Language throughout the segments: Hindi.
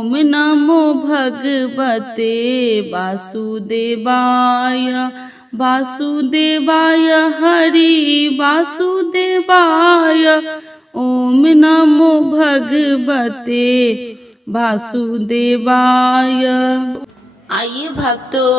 ओम नमो भगवते वासुदेवाय। वासुदेवाय हरि वासुदेवाय। ओम नमो भगवते वासुदेवाय। आइए भक्तों,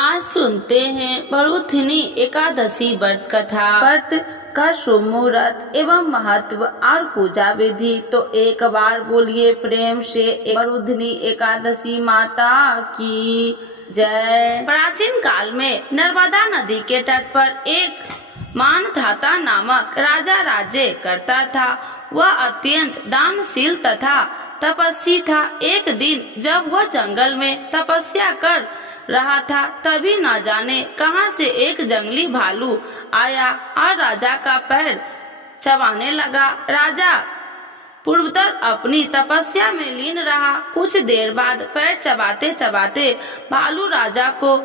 आज सुनते हैं भड़ूथिनी एकादशी व्रत कथा। व्रत का शुभ मुहूर्त एवं महत्व और पूजा विधि। तो एक बार बोलिए प्रेम से भड़ूथिनी एकादशी माता की जय। प्राचीन काल में नर्मदा नदी के तट पर एक मानधाता नामक राजा राज्य करता था। वह अत्यंत दानशील तथा तपस्वी था। एक दिन जब वह जंगल में तपस्या कर रहा था, तभी न जाने कहां से एक जंगली भालू आया और राजा का पैर चबाने लगा। राजा पूर्वतर अपनी तपस्या में लीन रहा। कुछ देर बाद पैर चबाते चबाते भालू राजा को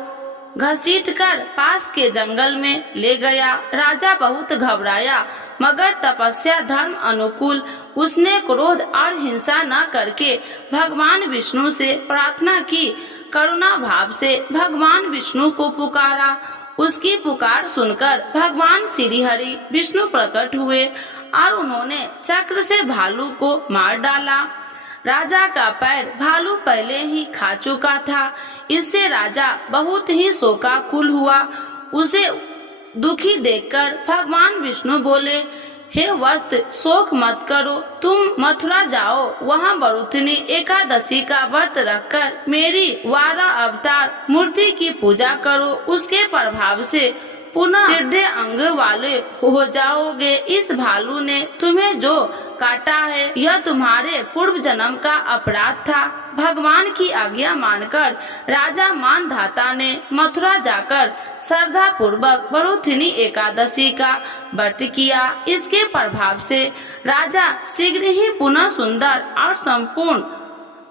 घसीटकर पास के जंगल में ले गया। राजा बहुत घबराया, मगर तपस्या धर्म अनुकूल। उसने क्रोध और हिंसा न करके भगवान विष्णु से प्रार्थना की। करुणा भाव से भगवान विष्णु को पुकारा। उसकी पुकार सुनकर भगवान श्री हरि विष्णु प्रकट हुए और उन्होंने चक्र से भालू को मार डाला। राजा का पैर भालू पहले ही खा चुका था। इससे राजा बहुत ही शोकाकुल हुआ। उसे दुखी देखकर भगवान विष्णु बोले, हे वत्स, शोक मत करो, तुम मथुरा जाओ। वहाँ भड़ूथिनी एकादशी का व्रत रखकर मेरी वारा अवतार मूर्ति की पूजा करो। उसके प्रभाव से पुनः सीधे अंग वाले हो जाओगे। इस भालू ने तुम्हें जो काटा है, यह तुम्हारे पूर्व जन्म का अपराध था। भगवान की आज्ञा मानकर राजा मानधाता ने मथुरा जाकर श्रद्धा पूर्वक भड़ूथिनी एकादशी का व्रत किया। इसके प्रभाव से राजा शीघ्र ही पुनः सुंदर और संपूर्ण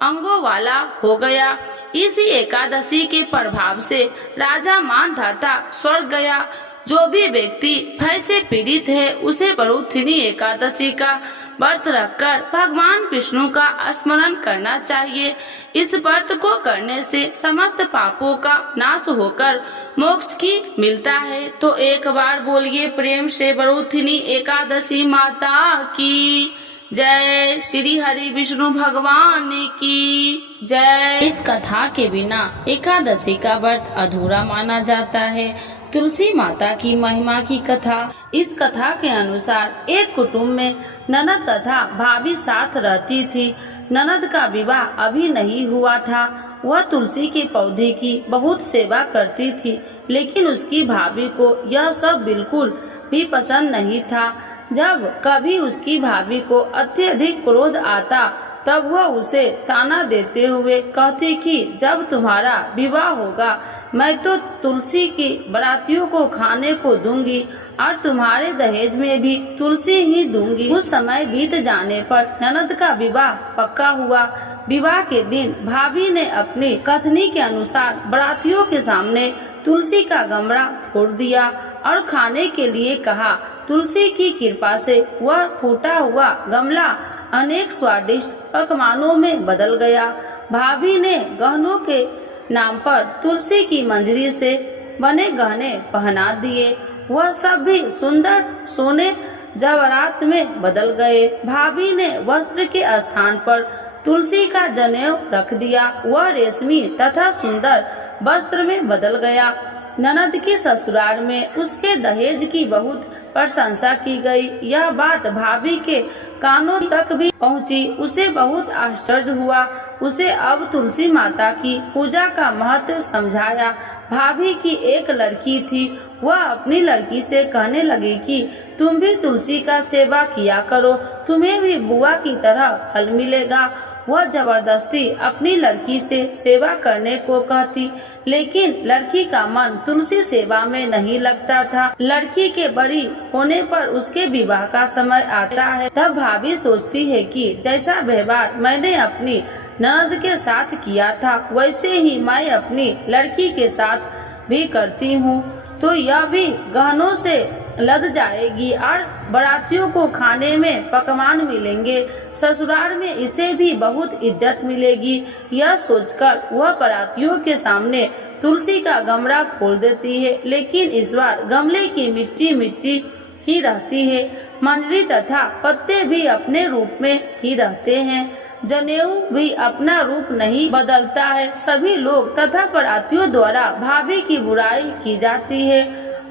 अंगों वाला हो गया। इसी एकादशी के प्रभाव से राजा मानधाता स्वर्ग गया। जो भी व्यक्ति भय से पीड़ित है, उसे भड़ूथिनी एकादशी का व्रत रखकर भगवान विष्णु का स्मरण करना चाहिए। इस व्रत को करने से समस्त पापों का नाश होकर मोक्ष की मिलता है। तो एक बार बोलिए प्रेम से भड़ूथिनी एकादशी माता की जय। श्री हरि विष्णु भगवान की जय। इस कथा के बिना एकादशी का व्रत अधूरा माना जाता है। तुलसी माता की महिमा की कथा। इस कथा के अनुसार एक कुटुंब में ननद तथा भाभी साथ रहती थी। ननद का विवाह अभी नहीं हुआ था। वह तुलसी के पौधे की बहुत सेवा करती थी, लेकिन उसकी भाभी को यह सब बिल्कुल भी पसंद नहीं था। जब कभी उसकी भाभी को अत्यधिक क्रोध आता, तब वह उसे ताना देते हुए कहती कि जब तुम्हारा विवाह होगा, मैं तो तुलसी की बारातियों को खाने को दूंगी और तुम्हारे दहेज में भी तुलसी ही दूंगी। कुछ समय बीत जाने पर ननद का विवाह पक्का हुआ। विवाह के दिन भाभी ने अपनी कथनी के अनुसार बारातियों के सामने तुलसी का गमला फोड़ दिया और खाने के लिए कहा। तुलसी की कृपा से वह फूटा हुआ गमला अनेक स्वादिष्ट पकवानों में बदल गया। भाभी ने गहनों के नाम पर तुलसी की मंजरी से बने गहने पहना दिए। वह सब भी सुंदर सोने जवाहरात में बदल गए। भाभी ने वस्त्र के स्थान पर तुलसी का जनेऊ रख दिया। वह रेशमी तथा सुंदर वस्त्र में बदल गया। ननद के ससुराल में उसके दहेज की बहुत प्रशंसा की गई। यह बात भाभी के कानों तक भी पहुंची। उसे बहुत आश्चर्य हुआ। उसे अब तुलसी माता की पूजा का महत्व समझाया। भाभी की एक लड़की थी। वह अपनी लड़की से कहने लगी कि तुम भी तुलसी का सेवा किया करो, तुम्हें भी बुआ की तरह फल मिलेगा। वह जबरदस्ती अपनी लड़की से सेवा करने को कहती, लेकिन लड़की का मन तुलसी सेवा में नहीं लगता था। लड़की के बड़ी होने पर उसके विवाह का समय आता है। तब भाभी सोचती है कि जैसा व्यवहार मैंने अपनी ननद के साथ किया था, वैसे ही मैं अपनी लड़की के साथ भी करती हूँ, तो यह भी गहनों से लग जाएगी और बारातियों को खाने में पकवान मिलेंगे। ससुराल में इसे भी बहुत इज्जत मिलेगी। यह सोचकर वह बारातियों के सामने तुलसी का गमला फोड़ देती है, लेकिन इस बार गमले की मिट्टी मिट्टी ही रहती है। मंजरी तथा पत्ते भी अपने रूप में ही रहते हैं। जनेऊ भी अपना रूप नहीं बदलता है। सभी लोग तथा बारातियों द्वारा भाभी की बुराई की जाती है।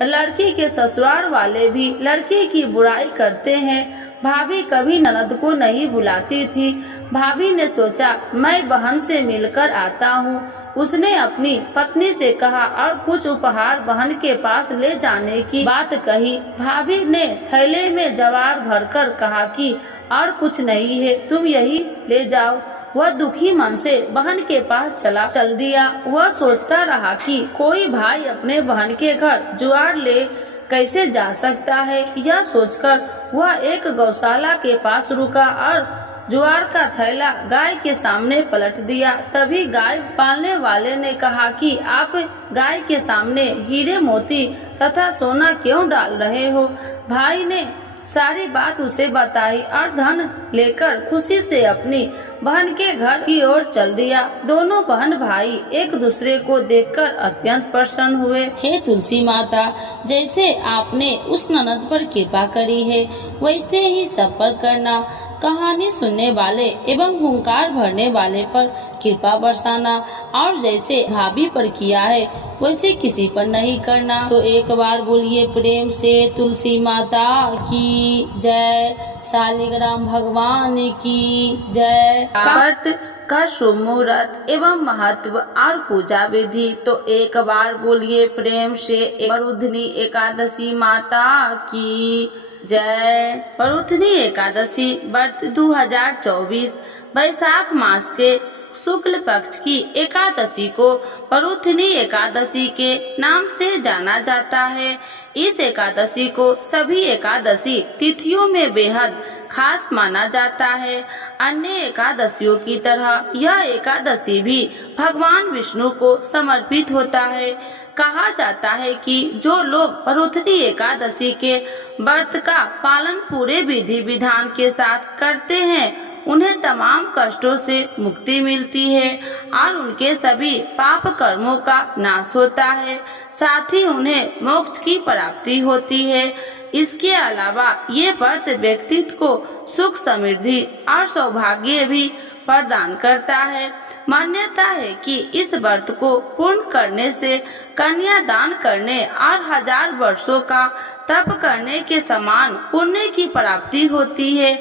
लड़की के ससुराल वाले भी लड़की की बुराई करते हैं। भाभी कभी ननद को नहीं बुलाती थी। भाभी ने सोचा मैं बहन से मिलकर आता हूँ। उसने अपनी पत्नी से कहा और कुछ उपहार बहन के पास ले जाने की बात कही। भाभी ने थैले में जवार भरकर कहा कि और कुछ नहीं है, तुम यही ले जाओ। वह दुखी मन से बहन के पास चल दिया। वह सोचता रहा कि कोई भाई अपने बहन के घर जुआर ले कैसे जा सकता है। यह सोचकर वह एक गौशाला के पास रुका और जुआर का थैला गाय के सामने पलट दिया। तभी गाय पालने वाले ने कहा कि आप गाय के सामने हीरे मोती तथा सोना क्यों डाल रहे हो। भाई ने सारी बात उसे बताई और धन लेकर खुशी से अपनी बहन के घर की ओर चल दिया। दोनों बहन भाई एक दूसरे को देखकर अत्यंत प्रसन्न हुए। हे तुलसी माता, जैसे आपने उस ननद पर कृपा करी है वैसे ही सब पर करना। कहानी सुनने वाले एवं हुंकार भरने वाले पर कृपा बरसाना, और जैसे भाभी पर किया है वैसे किसी पर नहीं करना। तो एक बार बोलिए प्रेम से तुलसी माता की जय, शालिग्राम भगवान की जय। व्रत का शुभ मुहूर्त एवं महत्व और पूजा विधि। तो एक बार बोलिए प्रेम से वरुधनी एकादशी माता की जय। वरुधनी एकादशी व्रत 2024 वैशाख मास के शुक्ल पक्ष की एकादशी को वरुधनी एकादशी के नाम से जाना जाता है। इस एकादशी को सभी एकादशी तिथियों में बेहद खास माना जाता है। अन्य एकादशियों की तरह यह एकादशी भी भगवान विष्णु को समर्पित होता है। कहा जाता है कि जो लोग वरुधनी एकादशी के व्रत का पालन पूरे विधि विधान के साथ करते हैं उन्हें तमाम कष्टों से मुक्ति मिलती है और उनके सभी पाप कर्मों का नाश होता है। साथ ही उन्हें मोक्ष की प्राप्ति होती है। इसके अलावा ये व्रत व्यक्तित्व को सुख समृद्धि और सौभाग्य भी प्रदान करता है। मान्यता है कि इस व्रत को पूर्ण करने से कन्या दान करने और 1000 वर्षों का तप करने के समान पुण्य की प्राप्ति होती है।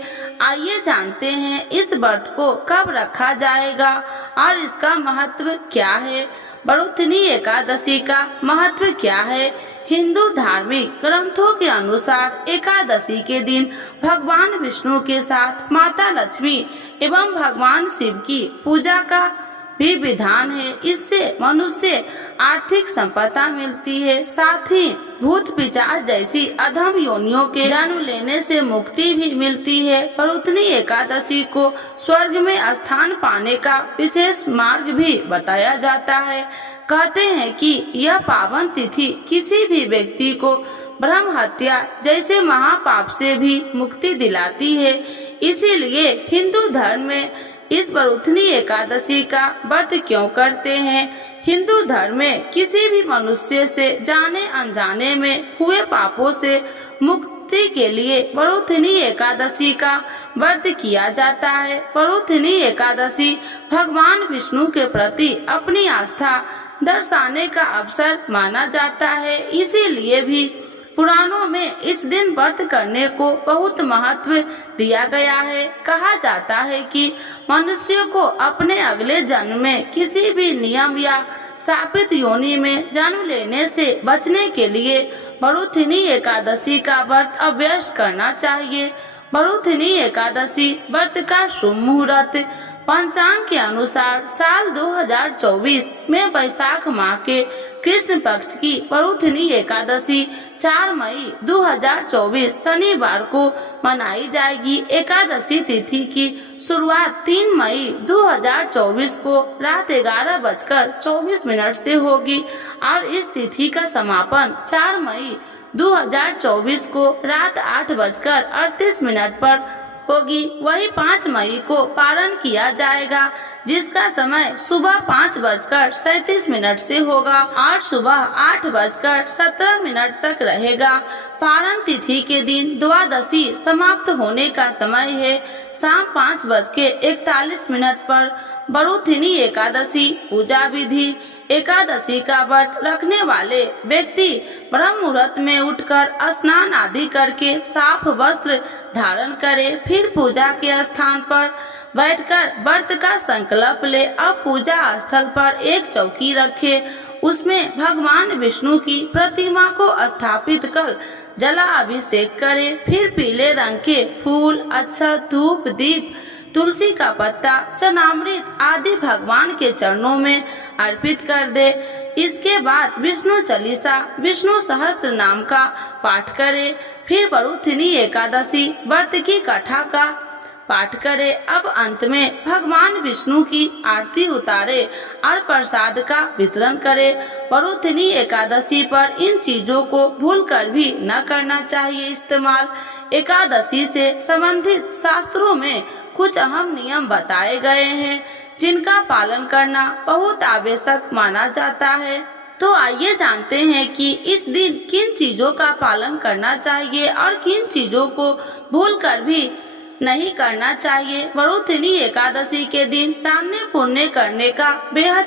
आइए जानते हैं इस व्रत को कब रखा जाएगा और इसका महत्व क्या है। वरुधनी एकादशी का महत्व क्या है। हिंदू धार्मिक ग्रंथों के अनुसार एकादशी के दिन भगवान विष्णु के साथ माता लक्ष्मी एवं भगवान शिव की पूजा का भी विधान है। इससे मनुष्य आर्थिक संपदा मिलती है। साथ ही भूत पिशाच जैसी अधम योनियों के जन्म लेने से मुक्ति भी मिलती है। वरुधनी एकादशी को स्वर्ग में स्थान पाने का विशेष मार्ग भी बताया जाता है। कहते हैं कि यह पावन तिथि किसी भी व्यक्ति को ब्रह्म हत्या जैसे महापाप से भी मुक्ति दिलाती है। इसीलिए हिंदू धर्म में इस वरुधनी एकादशी का व्रत क्यों करते हैं। हिंदू धर्म में किसी भी मनुष्य से जाने अनजाने में हुए पापों से मुक्ति के लिए वरुधनी एकादशी का व्रत किया जाता है। वरुधनी एकादशी भगवान विष्णु के प्रति अपनी आस्था दर्शाने का अवसर माना जाता है। इसीलिए भी पुराणों में इस दिन व्रत करने को बहुत महत्व दिया गया है। कहा जाता है कि मनुष्य को अपने अगले जन्म में किसी भी नियम या शापित योनि में जन्म लेने से बचने के लिए वरुधनी एकादशी का व्रत अवश्य करना चाहिए। वरुधनी एकादशी व्रत का शुभ मुहूर्त पंचांग के अनुसार साल 2024 में वैशाख माह के कृष्ण पक्ष की वरुधनी एकादशी 4 मई 2024 शनिवार को मनाई जाएगी। एकादशी तिथि की शुरुआत 3 मई 2024 को रात 11:24 से होगी और इस तिथि का समापन 4 मई 2024 को रात 8:38 पर होगी। वही 5 मई को पारण किया जाएगा, जिसका समय सुबह 5:37 से होगा और सुबह 8:17 तक रहेगा। पारण तिथि के दिन द्वादशी समाप्त होने का समय है शाम 5:41 पर। बड़ुथिनी एकादशी पूजा विधि। एकादशी का व्रत रखने वाले व्यक्ति ब्रह्म मुहूर्त में उठकर स्नान आदि करके साफ वस्त्र धारण करे, फिर पूजा के स्थान पर बैठकर व्रत का संकल्प ले। अब पूजा स्थल पर एक चौकी रखे, उसमें भगवान विष्णु की प्रतिमा को स्थापित कर जलाभिषेक करे, फिर पीले रंग के फूल, अक्षत, धूप, दीप, तुलसी का पत्ता, चरणामृत आदि भगवान के चरणों में अर्पित कर दे। इसके बाद विष्णु चालीसा, विष्णु सहस्त्र नाम का पाठ करे, फिर बड़ुथिनी एकादशी व्रत की कथा का पाठ करे। अब अंत में भगवान विष्णु की आरती उतारे और प्रसाद का वितरण करे। बड़ुथिनी एकादशी पर इन चीजों को भूलकर भी न करना चाहिए इस्तेमाल। एकादशी से संबंधित शास्त्रों में कुछ अहम नियम बताए गए हैं, जिनका पालन करना बहुत आवश्यक माना जाता है। तो आइए जानते हैं कि इस दिन किन चीजों का पालन करना चाहिए और किन चीजों को भूलकर भी नहीं करना चाहिए। बड़ुथिनी एकादशी के दिन दान पुण्य करने का बेहद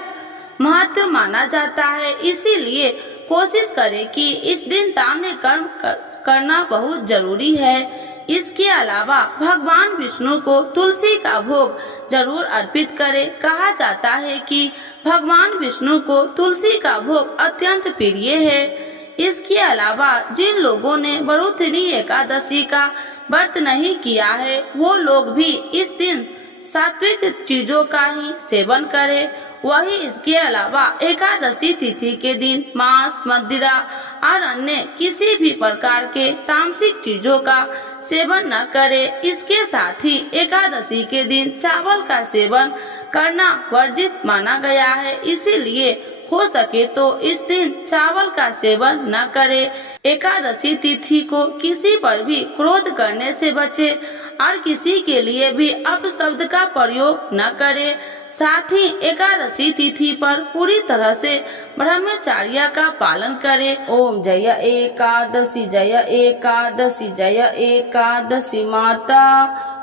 महत्व माना जाता है, इसीलिए कोशिश करें कि इस दिन दान कर्म करना बहुत जरूरी है। इसके अलावा भगवान विष्णु को तुलसी का भोग जरूर अर्पित करें। कहा जाता है कि भगवान विष्णु को तुलसी का भोग अत्यंत प्रिय है। इसके अलावा जिन लोगों ने बड़ुथिनी एकादशी का व्रत नहीं किया है, वो लोग भी इस दिन सात्विक चीजों का ही सेवन करें। वही इसके अलावा एकादशी तिथि के दिन मांस, मदिरा और अन्य किसी भी प्रकार के तामसिक चीजों का सेवन न करें। इसके साथ ही एकादशी के दिन चावल का सेवन करना वर्जित माना गया है, इसीलिए हो सके तो इस दिन चावल का सेवन न करें। एकादशी तिथि को किसी पर भी क्रोध करने से बचे और किसी के लिए भी अपशब्द का प्रयोग न करें। साथ ही एकादशी तिथि पर पूरी तरह से ब्रह्मचर्य का पालन करें। ओम जय एकादशी, जय एकादशी, जय एकादशी माता।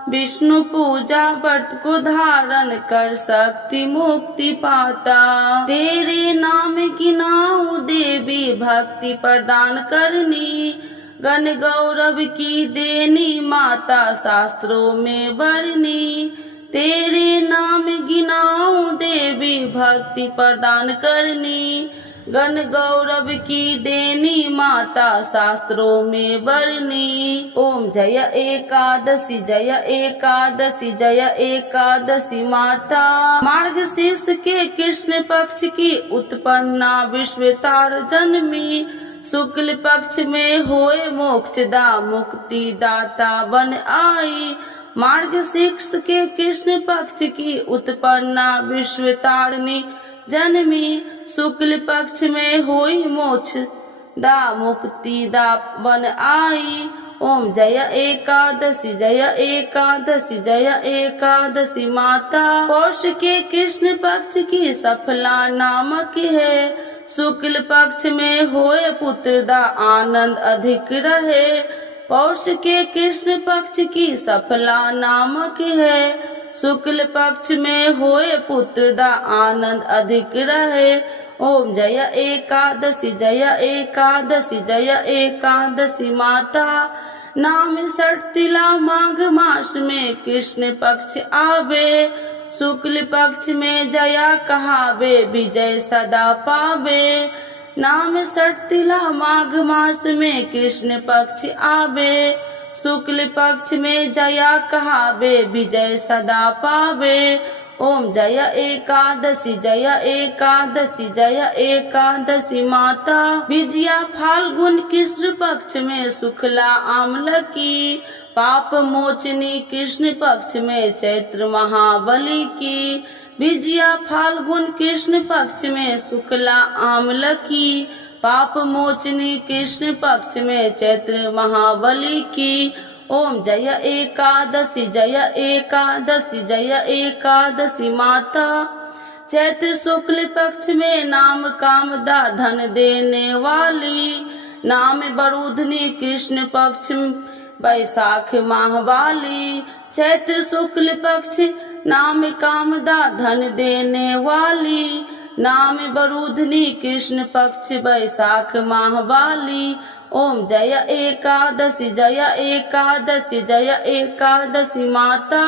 विष्णु पूजा व्रत को धारण कर शक्ति मुक्ति पाता। तेरे नाम की नाउ देवी भक्ति प्रदान करनी। गण गौरव की देनी माता शास्त्रों में वर्णी। तेरे नाम गिनाऊं देवी भक्ति प्रदान करनी। गण गौरव की देनी माता शास्त्रों में वर्णी। ओम जय एकादशी, जय एकादशी, जय एकादशी माता। मार्गशीर्ष के कृष्ण पक्ष की उत्पन्ना विश्वतार जन्मी। शुक्ल पक्ष में होए मोक्षदा मुक्ति दाता बन आई। मार्गशीर्ष के कृष्ण पक्ष की उत्पन्ना विश्वतारिणी जन्मी। शुक्ल पक्ष में होई मोक्ष दा मुक्ति दा बन आई। ओम जय एकादशी, जय एकादशी, जय एकादशी माता। पौष के कृष्ण पक्ष की सफला नामक है। शुक्ल पक्ष में होए पुत्र दा आनंद अधिक रहे। पौष के कृष्ण पक्ष की सफला नामक है। शुक्ल पक्ष में होए पुत्र दा आनंद अधिक रहे। ओम जय एकादशी, जय एकादशी, जय एकादशी माता। नाम षटतिला माघ मास में कृष्ण पक्ष आवे। शुक्ल पक्ष में जया कहावे विजय सदा पावे। नाम षटतिला माघ मास में कृष्ण पक्ष आवे। शुक्ल पक्ष में जया कहावे विजय सदा पावे। ओम जय एकादशी, जय एकादशी, जय एकादशी माता। विजया फाल्गुन कृष्ण पक्ष में शुक्ला आमलकी। पाप मोचनी कृष्ण पक्ष में चैत्र महाबली की। विजया फाल्गुन कृष्ण पक्ष में शुक्ला आमलकी। पाप मोचनी कृष्ण पक्ष में चैत्र महाबली की। ओम जय एकादशी जय एकादशी जय एकादशी माता। चैत्र शुक्ल पक्ष में नाम कामदा धन देने वाली। नाम बरूधनी कृष्ण पक्ष बैसाख माह वाली। चैत्र शुक्ल पक्ष नाम कामदा धन देने वाली। नाम बरूधनी कृष्ण पक्ष बैसाख माह वाली। ओम जय एकादशी जय एकादशी जय एकादशी माता।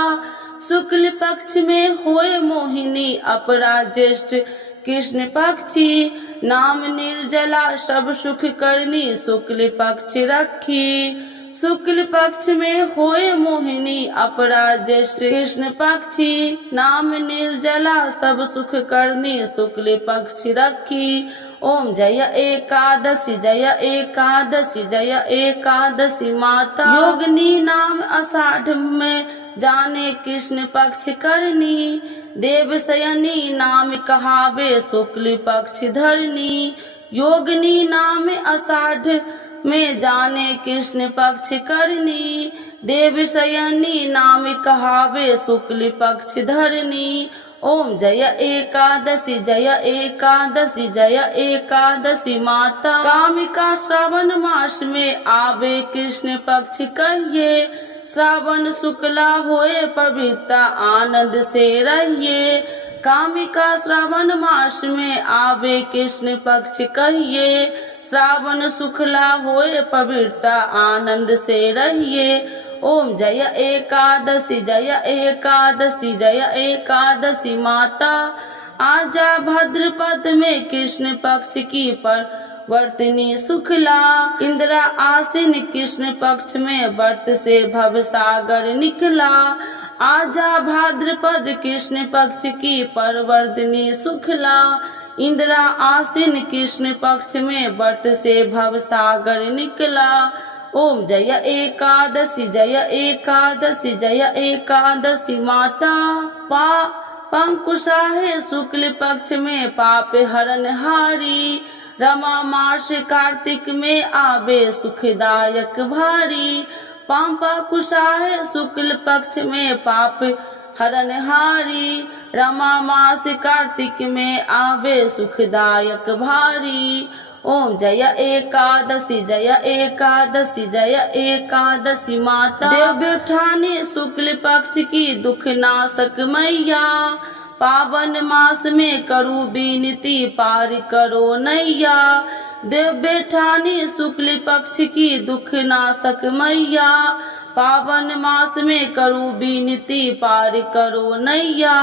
शुक्ल पक्ष में होए मोहिनी अपरा ज्येष्ठ कृष्ण पक्षी। नाम निर्जला सब सुख करनी शुक्ल पक्ष रखी। शुक्ल पक्ष में होए मोहिनी अपरा ज्येष्ठ कृष्ण पक्षी। नाम निर्जला सब सुख करनी शुक्ल पक्ष रखी। ओम जय एकादशी जय एकादशी जय एकादशी माता। योगिनी नाम आषाढ़ में जाने कृष्ण पक्ष करनी। देवशयनी नाम कहावे शुक्ल पक्ष धरनी। योगिनी नाम आषाढ़ में जाने कृष्ण पक्ष करनी। देवशयनी नाम कहावे शुक्ल पक्ष धरनी। ओम जय एकादशी जय एकादशी जय एकादशी माता। कामिका श्रावण मास में आवे कृष्ण पक्ष कहिए। श्रावण शुक्ला होए पवित्रता आनंद से रहिए। कामिका श्रावण मास में आवे कृष्ण पक्ष कहिए। श्रावण शुक्ला होए पवित्रता आनंद से रहिए। ओम जय एकादशी जय एकादशी जय एकादशी माता। आजा भाद्रपद में कृष्ण पक्ष की परवर्तिनी शुक्ला। इंदिरा आसीन कृष्ण पक्ष में व्रत से भवसागर निकला। आजा भाद्रपद कृष्ण पक्ष की परवर्तिनी शुक्ला। इंदिरा आसीन कृष्ण पक्ष में व्रत से भवसागर निकला। ओम जय एकादशी जय एकादशी जय एकादशी माता। पंकुशाहे शुक्ल पक्ष में पाप हरण हारी। रमा मास कार्तिक में आवे सुखदायक भारी। पांपा कुशाहे शुक्ल पक्ष में पाप हरण हारी। रमा मास कार्तिक में आवे सुखदायक भारी। ओम जय एकादशी जय एकादशी जय एकादशी माता। देवठानी शुक्ल पक्ष की दुख नाशक मैया। पावन मास में करू बीनती पार करो नैया। देवठानी शुक्ल पक्ष की दुख नाशक मैया। पावन मास में करू बीनती पार करो नैया।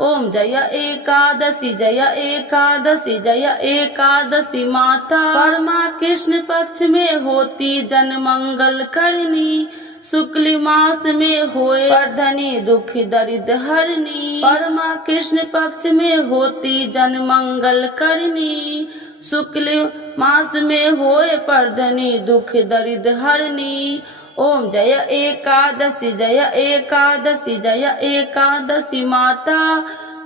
ओम जय एकादशी जय एकादशी जय एकादशी माता। परमा कृष्ण पक्ष में होती जन मंगल करनी। शुक्ल मास में होए वर्धनी दुख दरिद्र हरनी। परमा कृष्ण पक्ष में होती जन मंगल करनी। शुक्ल मास में होए पर्धनी दुख दरिद्र हरनी। ओम जय एकादशी जय एकादशी जय एकादशी माता।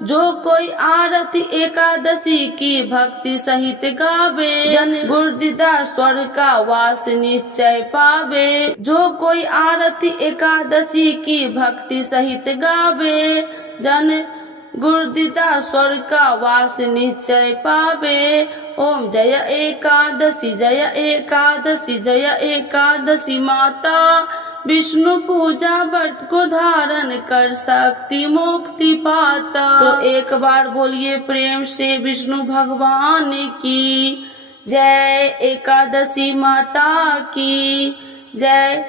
जो कोई आरती एकादशी की भक्ति सहित गावे। जन गुरुदिदा स्वर्ग का वास निश्चय पावे। जो कोई आरती एकादशी की भक्ति सहित गावे। जन गुरुदिदा स्वर्ग का वास निश्चय पावे। ओम जय एकादशी जय एकादशी जय एकादशी माता। विष्णु पूजा व्रत को धारण कर शक्ति मुक्ति पाता। तो एक बार बोलिए प्रेम से विष्णु भगवान की जय। एकादशी माता की जय।